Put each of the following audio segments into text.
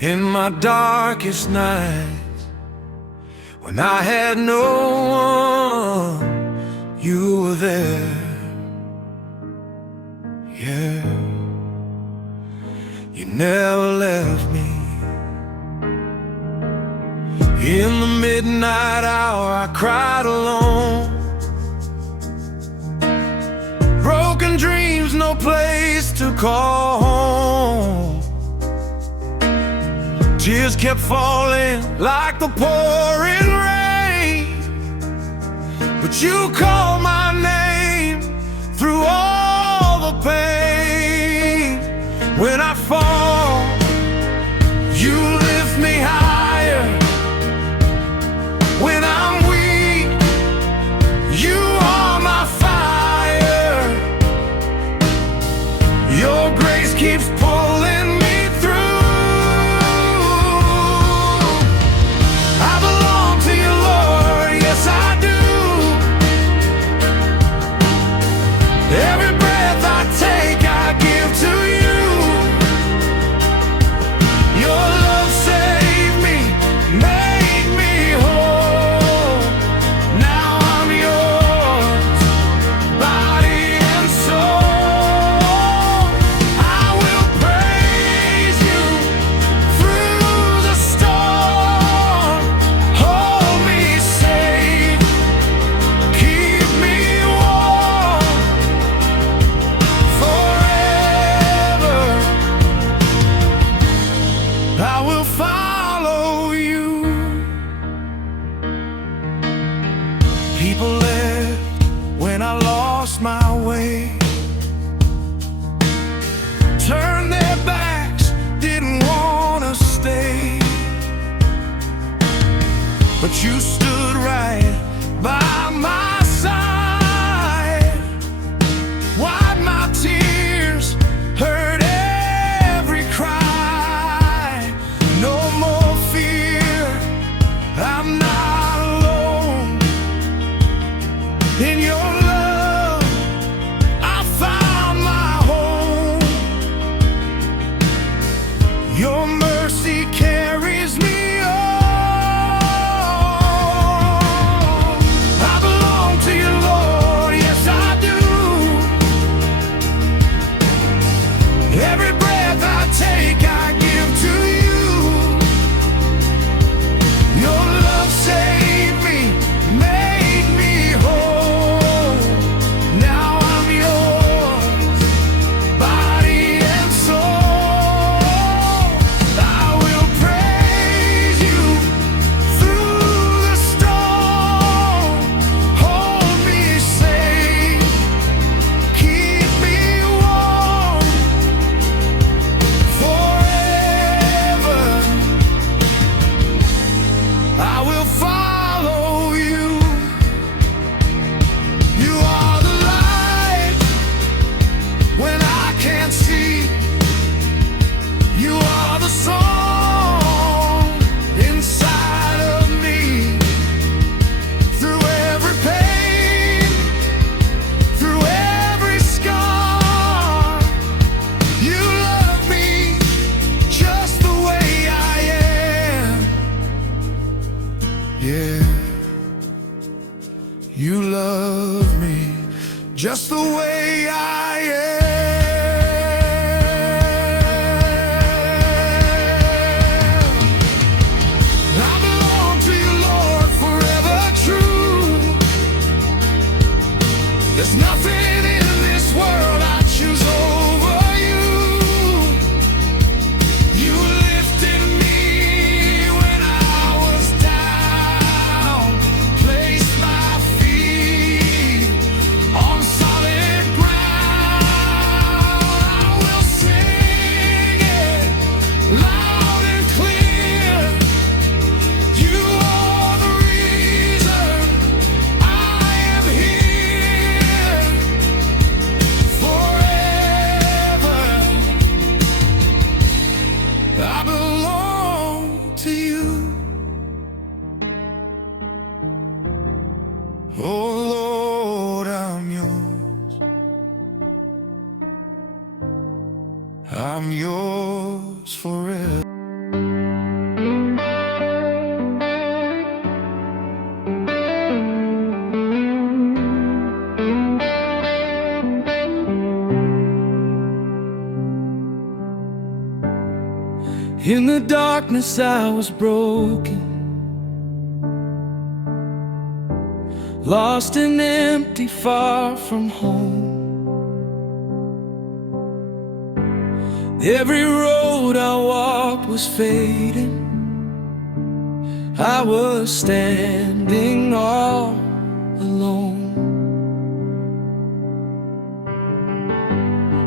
In my darkest nights, when I had no one, you were there. Yeah, you never left me. In the midnight hour, I cried alone. Broken dreams, no place to call home. Tears kept falling like the pouring rain, but you called my name through all the pain. When I fall, you lift me higher. When I'm weak, you are my fire. Your grace keeps pulling me through. I belong to you, Lord, yes I do. Every breath I take, I give to you. Your love saved me, made me whole. Now I'm yours, body and soul. I will praise you through the storm. Hold me safe, keep me warm forever. I will follow you. People left when I lost my way, turned their backs, didn't wanna stay, but you stood right by my side. Wiped my tears, heard every cry. No more fear, I'm not alone. In your love, I found my home. Your mercy carries me on. I belong to you, Lord, yes I do. Every breath I take, I give to you. Your love saved me, made me whole. Now I'm yours, body and soul. I will praise you through the storm. Hold me safe, keep me warm forever. I will follow you. You are the light when I can't see. You are the song inside of me. Through every pain, through every scar, you love me just the way I am. Yeah, you love me just the way I am. I belong to you, Lord, forever true. There's nothing in this world I choose over you. You lifted me when I was down, placed my feet on solid ground. I will sing it loud and clear. You are the reason I am here forever. I belong to you. Oh Lord, I'm yours. I'm yours forever. In the darkness I was broken, lost and empty, far from home. Every road I walked was fading. I was standing all alone.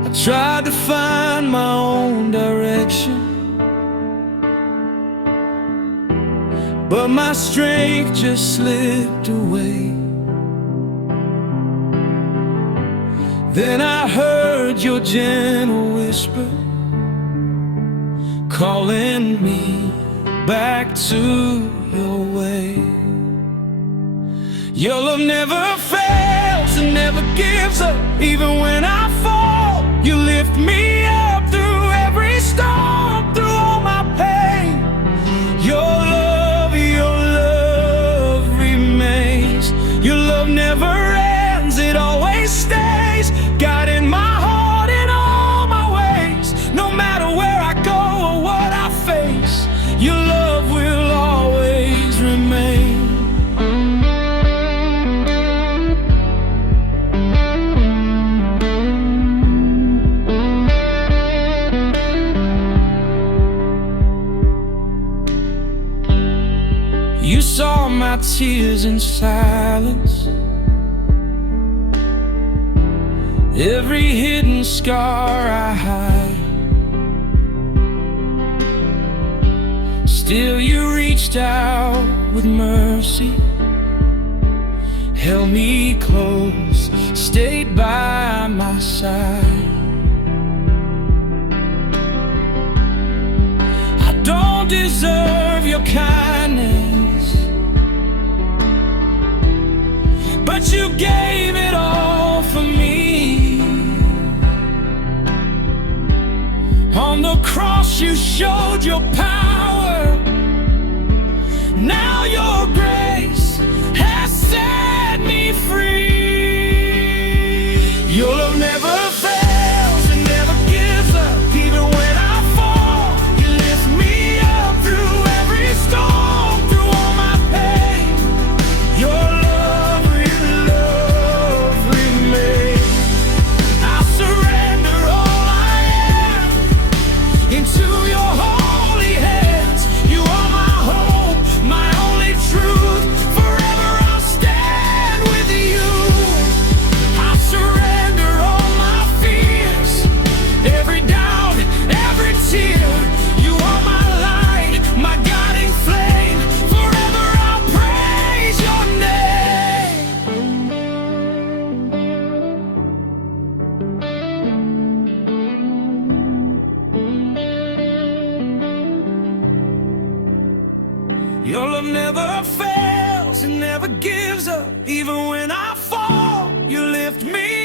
I tried to find my own direction, but my strength just slipped away. Then I heard your gentle whisper calling me back to your way. Your love never fails and never gives up. Even when I fall, you lift me up through every storm, through all my pain. Your love remains. Your love never ends, it always stays, guiding my heart in all my ways. No matter where I go or what I face, your love will always remain. You saw my tears in silence, every hidden scar I hide. Still you reached out with mercy, held me close, stayed by my side. I don't deserve your kindness, but you gave it all for me. On the cross you showed your power. Now your grace has set me free. Your love never fails and never gives up. Even when I fall, you lift me up through every storm, through all my pain. Your love remains. I surrender all I am into your holy hands. You are my hope, my only truth. Forever I'll stand with you. I surrender all my fears, every doubt, every tear. You are my light, my guiding flame. Forever I'll praise your name. Your love never fails and never gives up. Even when I fall, you lift me